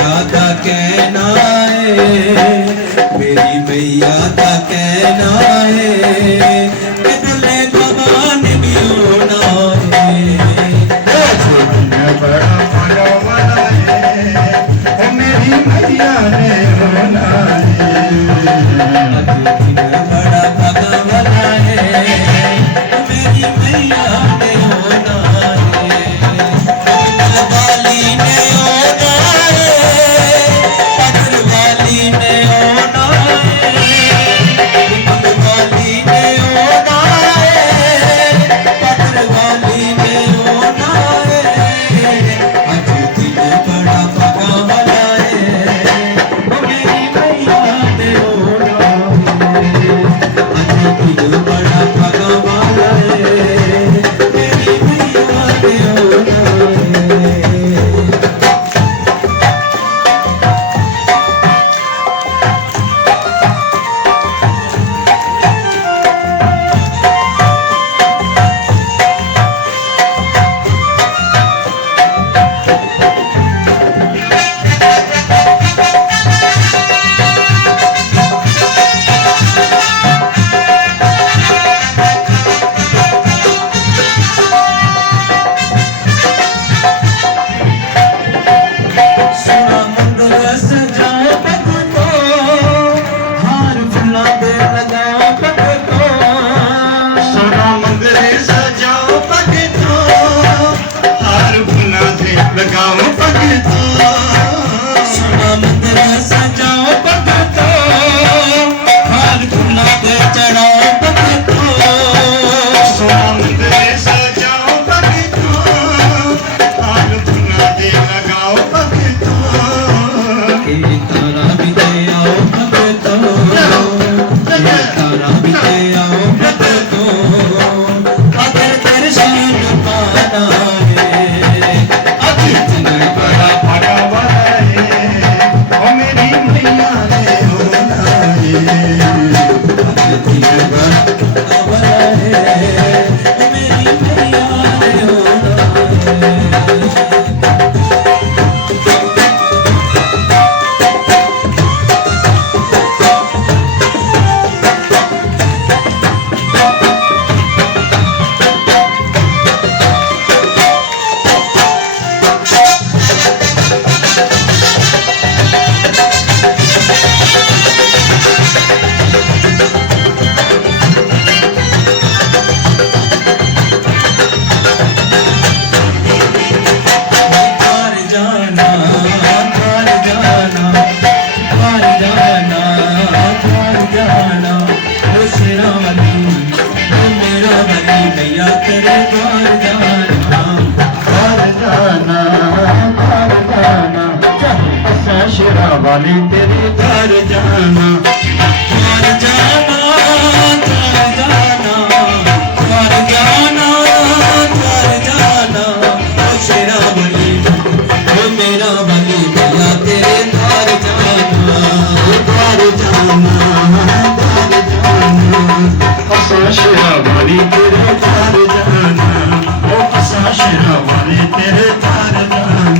मैया का कहना है, मेरी मैया का कहना है कि दुल्हे भगवान भी होना है। बड़ा मजा वाला है, ओ मेरी मैया ने होना है। बड़ा भगा वाला है, मेरी मैया ने होना है। वाली ने होना है, पत्थर वाली ने होना है, वाली ने होना है, पत्थर वाली ने होना है। आज दिन बड़ा भगा वाला है, वो मेरी मैया ने होना है। आज दिन बड़ा भगा वाला है, मेरी मैया ने होना है। सोना मंदिर सजाओ पग को, हार फूलों दे लगाओ पग को। सोना मंदिर सजाओ पग तो, हार फूला दे लगाओ पग तो। सोना मंदिर सजाओ पग को, हार फूलों दे चढ़ाओ पग को। सोना मंदिर सजाओ पग तो, हार फूला दे लगाओ पग तो। ये तारा भी दे आओ पग को, ये तारा भी दे आओ पग को। अगर दर्शन पाना है, आज दिन बड़ा बड़ा वाला है, ओ मेरी मैया ने होना है। वाली तेरे घर जाना, घर जाना, घर जाना, घर जाना, घर जाना। ओ शेरा वाली, ओ मेरा वाली मैया तेरे घर जाना, घर जाना, घर जाना। शेरा वाली तेरे घर जाना, ओ असा शेरा वाली तेरे घर जाना।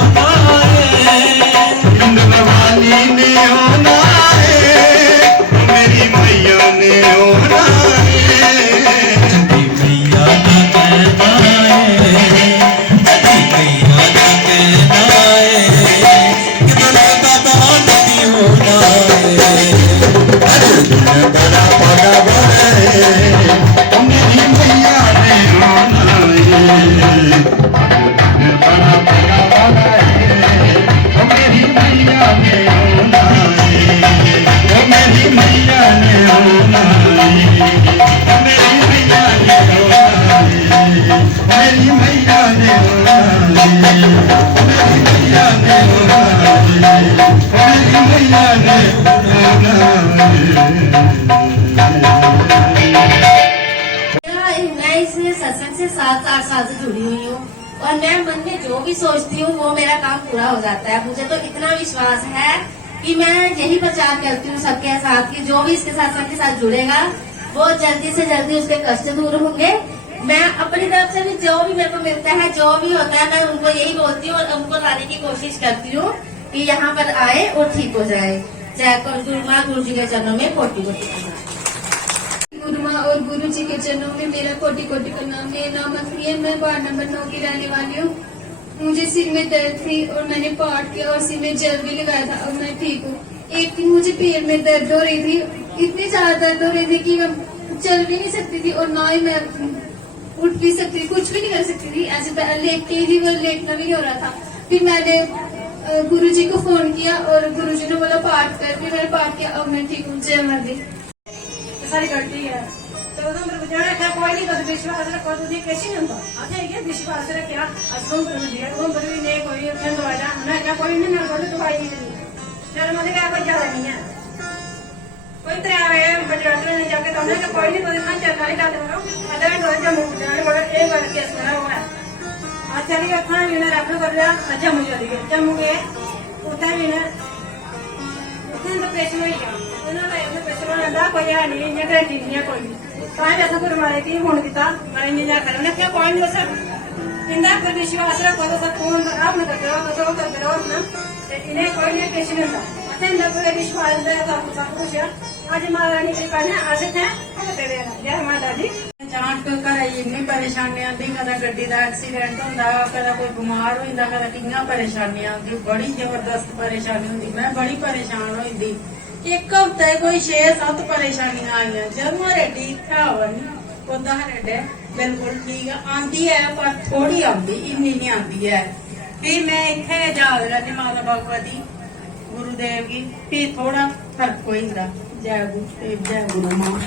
होना है इंद्र वाली ने होना है मेरी मैया ने होना है चंदी मैया का कहना है चंदी मैया का कहना है कि बड़ा दादी होना है बड़ा बड़ा है मेरी मैया ने होना है बड़ा बड़ा है मेरी मैया ने होना है मेरी मैया ने होना है मेरी मैया ने होना है मेरी मैया ने होना है मेरी मैया ने होना है मेरी मैया ने होना मैं इस सत्संग से 7-8 साल से जुड़ी हुई हूँ और मैं मन में जो भी सोचती हूँ वो मेरा काम पूरा हो जाता है। मुझे तो इतना विश्वास है कि मैं यही प्रचार करती हूँ सबके साथ कि जो भी इसके सत्संग के साथ जुड़ेगा वो जल्दी से जल्दी उसके कष्ट दूर होंगे। मैं अपनी तरफ से भी जो भी मेरे को मिलता है जो भी होता है मैं उनको यही बोलती हूँ और उनको लाने की कोशिश करती हूँ कि यहाँ पर आए और ठीक हो जाए। जय गुरु माँ गुरु जी के चरणों में कोटि कोटि प्रणाम। गुरु माँ और गुरु जी के चरणों में मेरा कोटि कोटि प्रणाम। मेरा नाम असली है, मैं वार्ड नंबर 9 की रहने वाली हूँ। मुझे सिर में दर्द थी और मैंने पाठ किया और सिर में जल भी लगाया था और मैं ठीक हूँ। एक दिन मुझे पेट में दर्द हो रही थी, इतनी ज्यादा दर्द हो रही थी कि मैं चल भी नहीं सकती थी और ना ही मैं उठ भी सकती थी, कुछ भी नहीं कर सकती थी। ऐसे लेटती थी और लेटना भी नहीं हो रहा था। फिर मैंने गुरुजी को फोन किया और गुरुजी ने बोला पाठ कर, फिर मैंने पाठ किया, अब मैं ठीक हूँ। जय माता दी। सारी गलती है तो जाने क्या कोई नहीं कर विश्वास रखो तुझे कैसे नहीं होता अच्छा ये विश्वास रखा असम कर दिया तुम पर भी नहीं कोई फिर दवाई ना क्या कोई नहीं ना कोई दवाई नहीं चलो मुझे क्या कोई ज्यादा नहीं है कोई तरह है बजाते नहीं जाके तो ना कोई नहीं कोई ना चल का दो अदर दो जम जाने वाला एक बार केस करा हुआ है अच्छा ये खाना भी ना रखना कर रहा अच्छा मुझे दिए जम के उठा भी ना उठने तो पैसे नहीं है उन्होंने पैसे वाला दा कोई है नहीं ये गारंटी नहीं है कोई काहे ऐसा कर मारे की फोन किया मैं इंतजार कर रहा क्या कोई नहीं सर इंदा कर विश्वास रखो तो सब फोन आप न करते हो तो करते रहो ना इन्हें कोई नहीं पैसे नहीं होता अच्छा इंदा पर विश्वास है तो सब कुछ है आज महारानी के पास आज थे कहते रहे जय माता दी जांच कर इन्नी परेशानी आती कदा गड्डी का एक्सीडेंट होंदा कदा कोई बीमार होंदा कदा किन्ना परेशानी आती बड़ी जबरदस्त परेशानी होंदी मैं बड़ी परेशान होंदी एक हफ्ते कोई 6-7 परेशानियां आई जब मेरे ठीक था ओदा हरे बिल्कुल ठीक आंदी है पर थोड़ी आंदी इन्नी नहीं आंदी है फिर मैं इतने याद करनी माता भगवती गुरुदेव की फिर थोड़ा फर्क हो जाता जय गुरुदेव जय गुरु माँ गुरु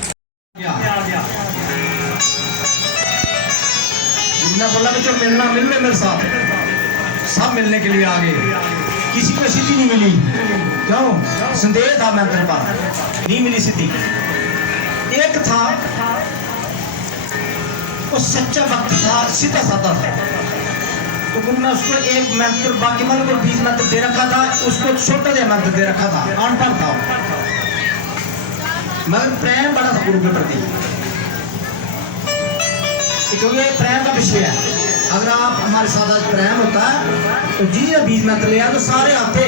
ने बोला जो मिलना मिलने मेरे साथ सब मिलने के लिए आ गए किसी को सिद्धि नहीं मिली क्यों संदेह था मैं तेरे पास नहीं मिली सिद्धि एक था वो सच्चा भक्त था सीधा साधा था तो गुरु ने उसको एक मंत्र बाकी मंत्र को 20 मंत्र दे रखा था उसको छोटा सा मंत्र दे रखा था अनपढ़ था मगर प्रेम बड़ा था गुरु के प्रति क्योंकि ये प्रेम का विषय है अगर आप हमारे साथ आज प्रेम होता है तो जी 20 मंत्र लिया तो सारे आते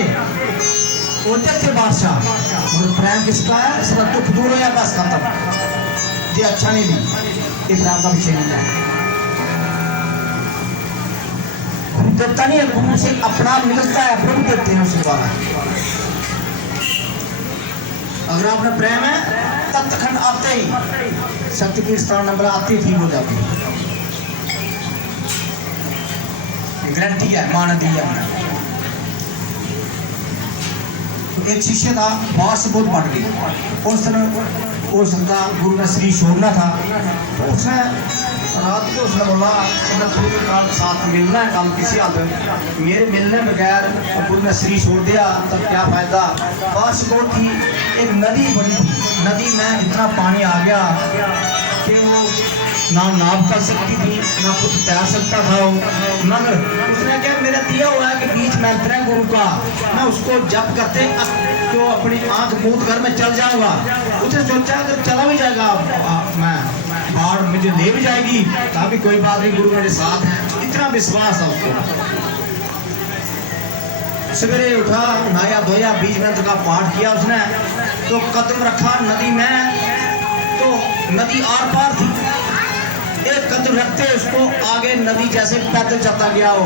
होते थे बादशाह मगर प्रेम किसका है इसका दुख दूर हो या बस खत्म ये अच्छा नहीं दी ये प्रेम का विषय नहीं है गुरु देवता नहीं है गुरु से अपना मिलता है प्रभु देते हैं उसे द्वारा अगर आपने प्रेम है तत्खंड आते ही शक्ति की स्थान नंबर आती ठीक हो जाती है गारंटी है मान दी है तो एक शिष्य था बात से बहुत बढ़ गई उस समय हो सकता गुरु ने श्री छोड़ना था तो उसने रात को उसने बोला अपने गुरु के काल साथ मिलना है कल किसी हाल में मेरे मिलने बगैर तो गुरु ने श्री छोड़ दिया तब क्या फायदा बात बहुत थी एक नदी बनी थी नदी में इतना पानी आ गया कि वो ना नाव कर सकती थी ना कुछ तैर सकता था वो मगर उसने क्या मेरा दिया हुआ है कि बीच मंत्र है गुरु का मैं उसको जप करते तो अपनी आंख मूंद कर मैं चल जाऊंगा उसने सोचा अगर चला भी जाएगा मैं बाढ़ मुझे ले भी जाएगी तभी कोई बात नहीं गुरु मेरे साथ है इतना विश्वास था उसको सवेरे उठा, नहाया धोया, बीज मंत्र का पाठ किया उसने, तो कदम रखा नदी में, तो नदी आर पार थी। एक कदम रखते उसको आगे नदी जैसे पैदल चलता गया हो,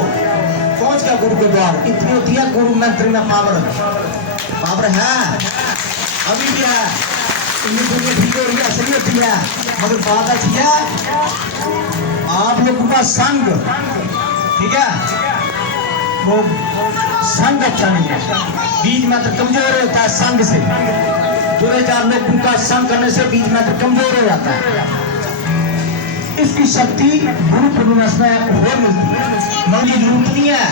पहुंच गया गुरु के द्वार। इतनी होती है गुरु मंत्र में पावर, पावर है, अभी भी है, दुनिया ठीक हो रही है, असली होती है। मगर बात अच्छी है, आप लोगों का संग, ठीक है, वो संग अच्छा नहीं है। बीज मंत्र कमजोर होता है संग से, 2-4 लोगों का संग करने से बीज मंत्र कमजोर हो जाता है। इसकी शक्ति गुरु पूर्णिमा में और मिलती है, मगर ये जरूरत नहीं है।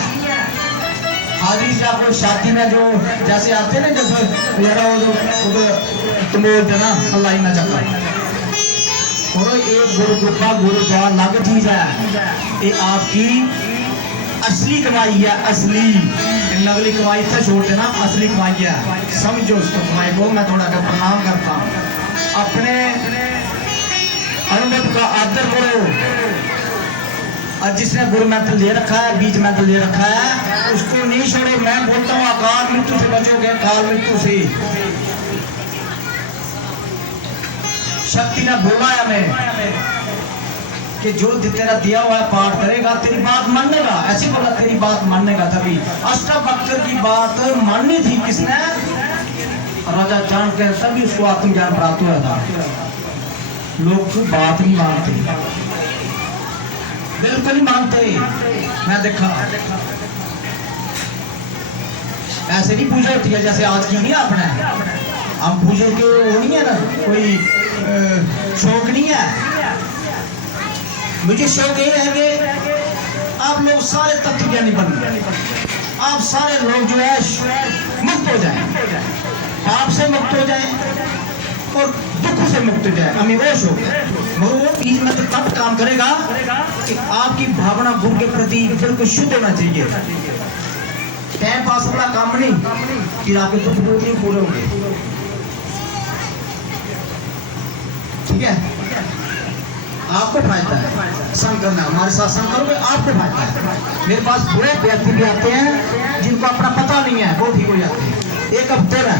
हाजिरी से आप लोग शादी में जो जैसे आते हैं ना, जब यारा तुम बोलते ना अल्लाह ही ना चाहता, और एक गुरु कृपा गुरु द्वारा अलग चीज है। ये आपकी असली कमाई है, असली नकली कमाई से छोड़ देना, असली कमाई है। समझो उसको कमाई को। मैं थोड़ा का प्रणाम करता हूँ, अपने अनुभव का आदर करो। और जिसने गुरु मंत्र ले रखा है, बीज मंत्र ले रखा है, उसको नहीं छोड़ो। मैं बोलता हूँ अकाल मृत्यु से बचोगे, काल मृत्यु से। शक्ति ने बोला है हमें कि जो तेरा दिया हुआ है पाठ करेगा, तेरी बात मानेगा। ऐसे बोला, तेरी बात मानेगा। तभी अष्टवक्र की बात माननी थी किसने? राजा जान के, तभी उसको आत्मज्ञान प्राप्त हुआ था। लोग बात नहीं मानते, बिल्कुल नहीं मानते। मैं देखा, ऐसे नहीं पूजा होती है जैसे आज की नहीं। आपने हम पूजे के वो नहीं है ना, कोई शौक नहीं है। मुझे शौक ये है कि आप लोग सारे तत्व ज्ञानी बन गए, आप सारे लोग जो है मुक्त हो जाएं, पाप से मुक्त हो जाएं और दुख से मुक्त हो जाए। हमें वो शौक है। मगर वो बीज मंत्र तब काम करेगा कि आपकी भावना गुरु के प्रति बिल्कुल शुद्ध होना चाहिए। टाइम पास वाला काम नहीं, फिर आपके दुख नहीं पूरे होंगे। ठीक है, आपको फायदा है संग करना। हमारे साथ संग करोगे आपको फायदा है। मेरे पास बुरे व्यक्ति भी आते हैं जिनको अपना पता नहीं है, वो ठीक हो जाते हैं। एक हफ्ते में,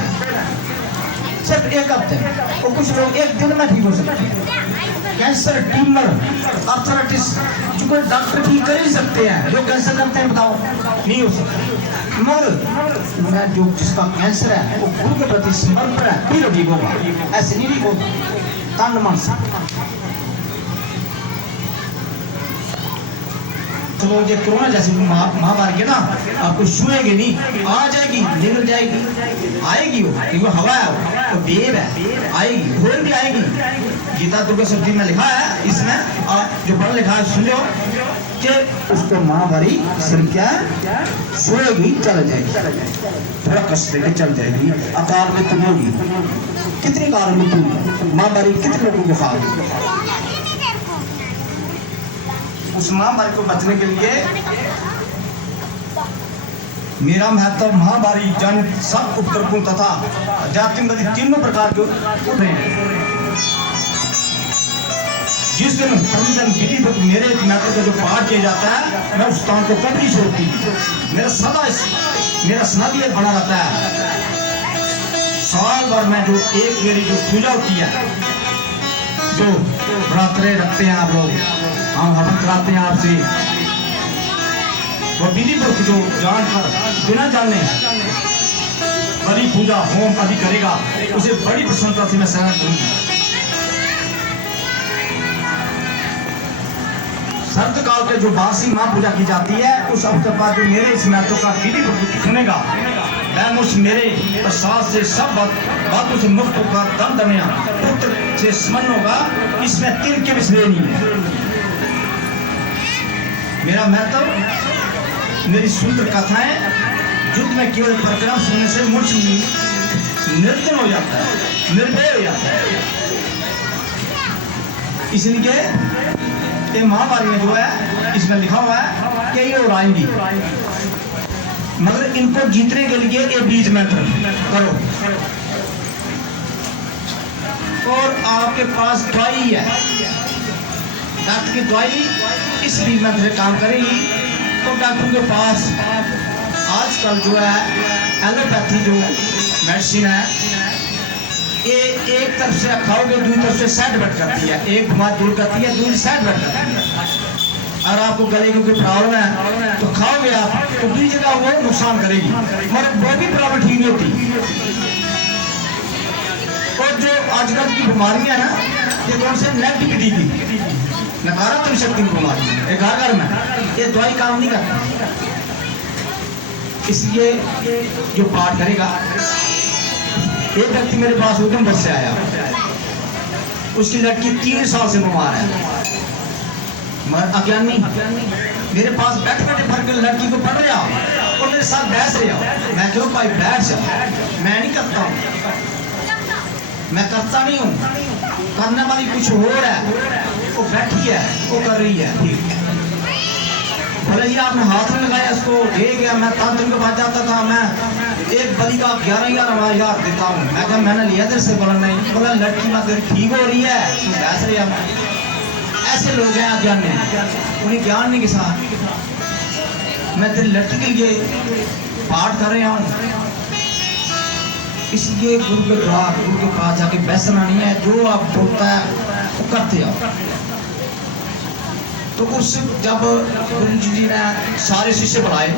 सिर्फ एक हफ्ते, और कुछ लोग एक दिन में ठीक हो सकते हैं। कैंसर, ट्यूमर, आर्थराइटिस, जो कोई डॉक्टर ठीक कर ही सकते हैं। जो कैंसर करते हैं बताओ, नहीं हो सकता। मगर मैं जो जिसका कैंसर है वो गुरु के प्रति समर्पण है, फिर ठीक होगा। ऐसे नहीं ठीक होगा, तन मन से। तो ये कोरोना जैसी महामारी है ना, आपको छुएगी नहीं, आ जाएगी, निकल जाएगी, आएगी वो, क्योंकि हवा है, वो देव है, आएगी, फिर भी आएगी। गीता दुर्गा शब्दी में लिखा है, इसमें जो पढ़ा लिखा है सुन लो, कि उसको महामारी सिर क्या छुएगी, चल जाएगी, थोड़ा कष्ट देगी, चल जाएगी। अकाल मृत्यु होगी। कितनी काल मृत्यु महामारी कितने लोगों को खाओगी। उस महामारी को बचने के लिए मेरा महत्व महामारी जन सब उपद्रवों तथा जाति नदी तीनों प्रकार के उठे हैं। जिस दिन प्रतिदिन विधि मेरे महत्व का जो पाठ किया जाता है, मैं उस स्थान को कभी नहीं छोड़ती। मेरा सदा मेरा स्नादी बना रहता है। साल भर में जो एक मेरी जो पूजा होती है, जो रात्रे रखते हैं आप लोग, हम हवन कराते हैं आपसे, वो विधि पूर्वक जो जानकर बिना जाने बड़ी पूजा होम आदि करेगा, उसे बड़ी प्रसन्नता से मैं सहन करूंगी। सर्द काल के जो बासी मां पूजा की जाती है, उस अवसर पर जो मेरे इस महत्व का विधि पूर्वक सुनेगा, मैं मुझ मेरे प्रसाद से सब बातों से मुक्त होकर दम दमिया पुत्र से स्मरण होगा। इसमें तिल के विषय नहीं है। मेरा महत्व, मेरी सुंदर कथाएं युद्ध में केवल पराक्रम सुनने से मुझ निर्धन हो जाता है, निर्भय हो जाता है। इसलिए ये महामारी में जो है, इसमें लिखा हुआ है कि ये उड़ाएंगी, मगर इनको जीतने के लिए ये बीज मंत्र करो। और आपके पास दवाई है, डॉक्टर की दवाई इस बीज मंत्र से काम करेगी। तो डॉक्टर के पास आजकल जो है एलोपैथी जो मेडिसिन है ये एक तरफ से खाओगे दूसरी तरफ से साइड इफेक्ट करती है, एक बीमारी दूर करती है दूसरी साइड इफेक्ट करती है। अगर आपको गले की कोई प्रॉब्लम है तो खाओगे आप तो दूसरी जगह वो नुकसान करेगी, मगर वो भी प्रॉब्लम ठीक नहीं होती। और जो आजकल की बीमारियां है ना ये कौन से नेगेटिविटी की नकारात्मक शक्ति की बीमारी है, घर घर में ये दवाई काम नहीं करती। इसलिए जो पाठ करेगा, एक व्यक्ति मेरे पास उधमपुर से आया, उसकी लड़की 3 साल से बीमार है, मगर अज्ञानी मेरे पास बैठे बैठे भर के लड़की को पढ़ रहा और मेरे साथ बैठ रहा। मैं क्यों भाई बैठ जा, मैं नहीं करता हूँ, मैं करता नहीं हूँ, करने वाली कुछ और है, वो बैठी है वो कर रही है। ठीक बोले ये आपने हाथ में लगाया इसको दे गया, मैं तंत्र के पास जाता था, मैं एक बलि का 11,000 देता हूँ। मैं कहा मैंने लिया तेरे से, बोला नहीं, बोला लड़की ना तेरी ठीक हो रही है तुम बैस रहे। ऐसे लोग हैं अज्ञान में, उन्हें ज्ञान नहीं के साथ। मैं तेरी लड़की के लिए पाठ कर रहा हूँ, इसलिए गुरु के द्वार गुरु के पास जाके बैसना नहीं है, जो आप बोलता है वो करते आओ। तो उस जब गुरु जी ने सारे शिष्य बुलाए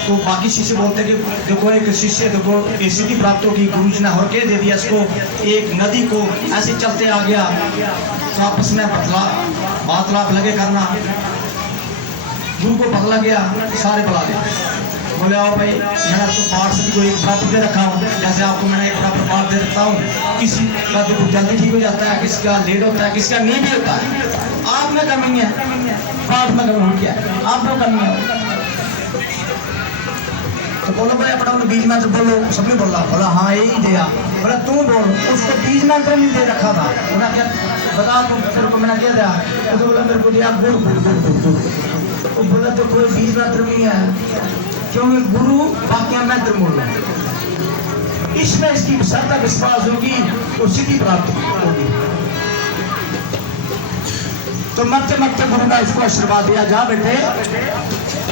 तो बाकी शिष्य बोलते कि देखो एक शिष्य देखो ये सिद्धि प्राप्त होगी, गुरु जी ने हर के दे दिया इसको, एक नदी को ऐसे चलते आ गया, तो आपस में बातलाप लगे करना, गुरु को पकड़ा गया, सारे बुला गए। बोले आओ भाई मैंने आपको पाठ से को एक प्राप्त दे रखा हूँ, जैसे आपको मैंने एक प्राप्त पाठ दे रखा हूँ, किसी का तो जल्दी ठीक हो जाता है, किसी का लेट होता है, किसी का नहीं भी होता है। आप में कमी है, पाठ में कमी हो गया, आप में कमी है। तो बोलो भाई अपना बीज मंत्र बोलो, सबने बोला, बोला हाँ यही दिया, बोला तू बोल, उसको बीज मंत्र नहीं दे रखा था, बोला क्या बता तुम तेरे को मैंने क्या दिया, तो बोला मेरे को दिया गुरु गुरु गुरु गुरु। तो बोला तो कोई बीज मंत्र नहीं है, क्योंकि गुरु वाक्य मंत्र बोल रहा है, इसमें इसकी श्रद्धा विश्वास होगी और सिद्धि प्राप्त होगी। तो मरते मरते गुरु ने इसको आशीर्वाद दिया, जा बेटे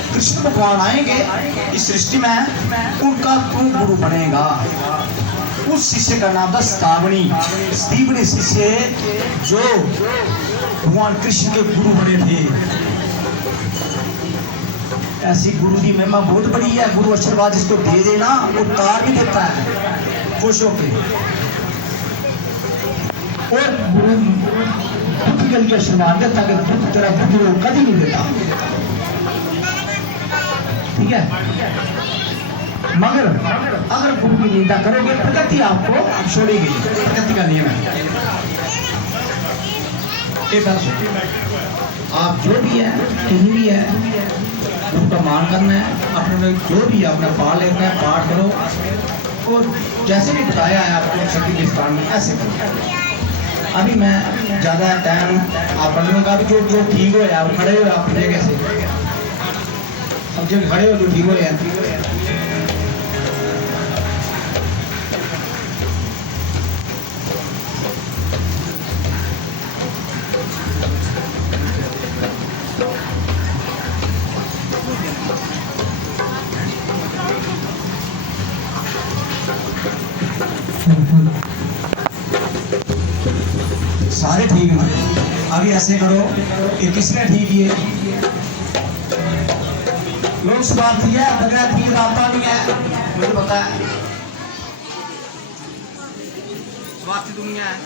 कृष्ण भगवान आएंगे इस सृष्टि में, उनका तू गुरु बनेगा। उस शिष्य का नाम था स्तीवनी शिष्य, जो भगवान कृष्ण के गुरु बने थे। ऐसी गुरु की महिमा बहुत बड़ी है, गुरु आशीर्वाद जिसको दे देना वो तार भी देता है खुश होके। और गुरु बुद्धि के लिए आशीर्वाद देता कि बुद्ध तेरा बुद्धि वो कभी नहीं देता, ठीक है। मगर अगर गुरु की निंदा करोगे प्रकृति आपको छोड़ेगी, प्रकृति का नियम है। एक बात आप जो भी है कहीं भी है गुरु का मान करना है, अपने जो भी है अपना पाठ लेना है, पाठ करो और जैसे भी बताया है आपको शक्ति के स्थान में ऐसे करो। अभी मैं ज़्यादा टाइम आप पढ़ने का भी जो ठीक हो या खड़े हो आप जगह से, अब जो खड़े हो जो ठीक हो या सारे ठीक हैं। अभी ऐसे करो कि किसने ठीक किए, लोग स्वार्थी है, बगैर ठीक आता नहीं है, मुझे पता है स्वार्थी दुनिया है,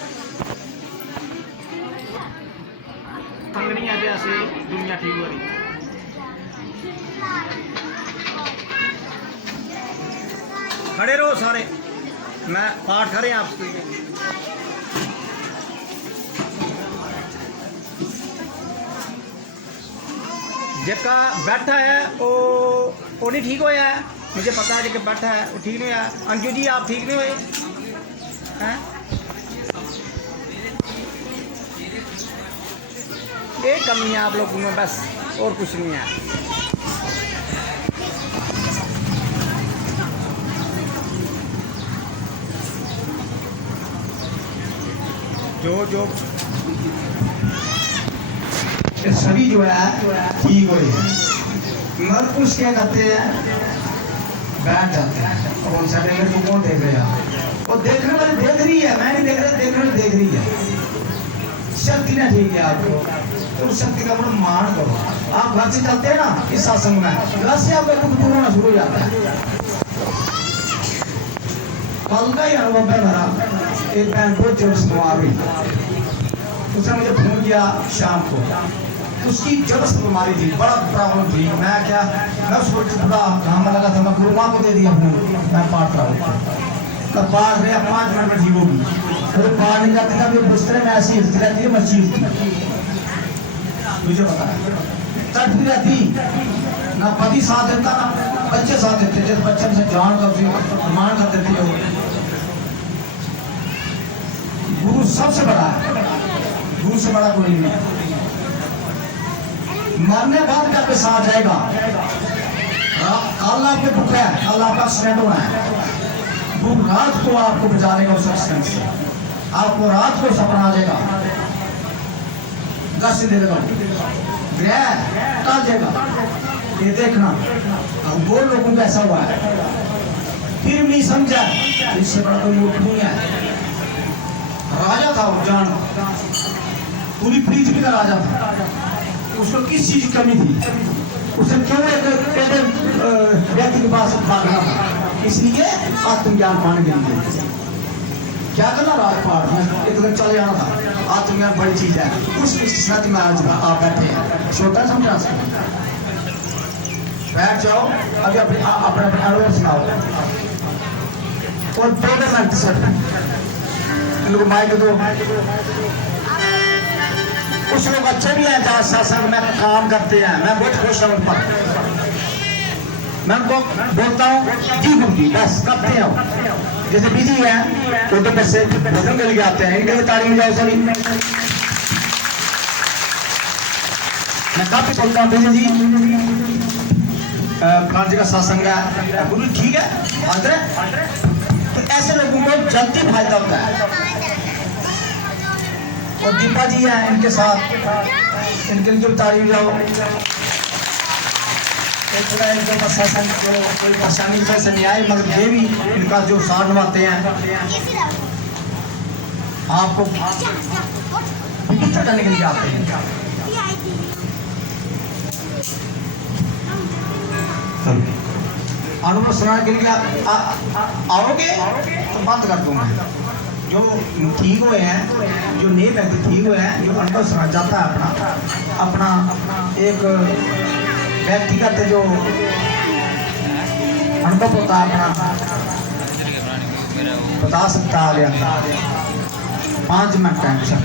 नहीं है ऐसे दुनिया ठीक हो रही। खड़े रहो सारे, मैं पाठ करें आपसे। जेका बैठा है वो नहीं ठीक होया है, मुझे पता है जेका बैठा है वो ठीक नहीं है। अंजू जी आप ठीक नहीं हुए हैं, ये कमी है आप लोगों में बस, और कुछ नहीं है। जो सभी जो है ठीक हो रही है, मगर कुछ क्या करते हैं बैठ जाते हैं और उनसे मेरे को कौन देख रहा है, वो देखने वाली देख रही है, मैं नहीं देख रहा, देखने वाली देख रही है। शक्ति ना ठीक है आपको, तो उस शक्ति का अपना मान करो। आप घर से चलते हैं ना इस सत्संग में, घर से आपका दुख दूर होना शुरू हो जाता है। कल का ही अनुभव है मेरा, एक बहन बहुत जोर से बीमार हुई, उसने मुझे फोन किया शाम को, उसकी जबरदस्त बीमारी थी, बड़ा प्रॉब्लम थी। मैं उसको थोड़ा काम लगा था, मैं गुरु माँ को दे दिया फोन, मैं पाठ रहा हूँ, मैं पाठ रहा 5 मिनट में ठीक होगी। फिर पाठ नहीं जाते था, बिस्तर में ऐसी हिलती रहती है, मैं चीखती, मुझे पता है तड़पती रहती, ना पति साथ देता ना बच्चे साथ देते, जिस बच्चे से जान का मान कर देती हो। गुरु सबसे बड़ा है, गुरु से बड़ा कोई नहीं है। मरने बाद भी आपके साथ जाएगा। कल आपके भूख है, कल आपका एक्सीडेंट होना है, भूख रात को आपको बचाएगा उस एक्सीडेंट से, आपको रात को सपना आ जाएगा, 10 से दे देगा, ग्रह टल जाएगा। ये देखना वो लोगों का ऐसा हुआ है, फिर नहीं समझा, इससे बड़ा कोई मूर्ख नहीं है। राजा था वो, जान पूरी पृथ्वी का राजा था, उसको किस चीज की कमी थी, उसे क्यों एक व्यक्ति के पास भागना था, इसलिए आत्मज्ञान पाने के लिए क्या करना, राजपाट में एक दिन चले जाना था। आत्मज्ञान बड़ी चीज है, उस स्थिति में आज आप बैठे हैं, छोटा समझा बैठ जाओ। अभी अपने अनुभव सुनाओ और 2 मिनट सर इनको माइक दो। कुछ लोग अच्छे भी हैं जहाँ सत्संग में काम करते हैं, मैं बहुत खुश हूँ उन पर, मैं उनको बोलता हूँ जी गुरु जी बस करते हैं। जैसे बिजी है तो पैसे भोजन के लिए आते हैं, इनके लिए तारीफ जाओ सर। मैं काफी बोलता हूँ बिजी जी फलान जी का सत्संग है, गुरु ठीक है हाजिर है, तो ऐसे लोगों को जल्दी फायदा होता है। और दीपा जी हैं इनके साथ, इनके लिए तारीफ जाओ। इनके प्रशासन को कोई परेशानी से नहीं आई, मगर ये भी इनका जो साथ निभाते हैं आपको पवित्र करने के लिए आते हैं। अनुभव सुनाने के लिए आओगे तो बात कर दूंगा। जो ठीक हुए हैं, जो नए व्यक्ति ठीक हुए हैं, जो अनुभव सुना जाता है अपना एक व्यक्तिगत जो अनुभव होता है अपना बता सकता है। 5 मिनट टाइम सर।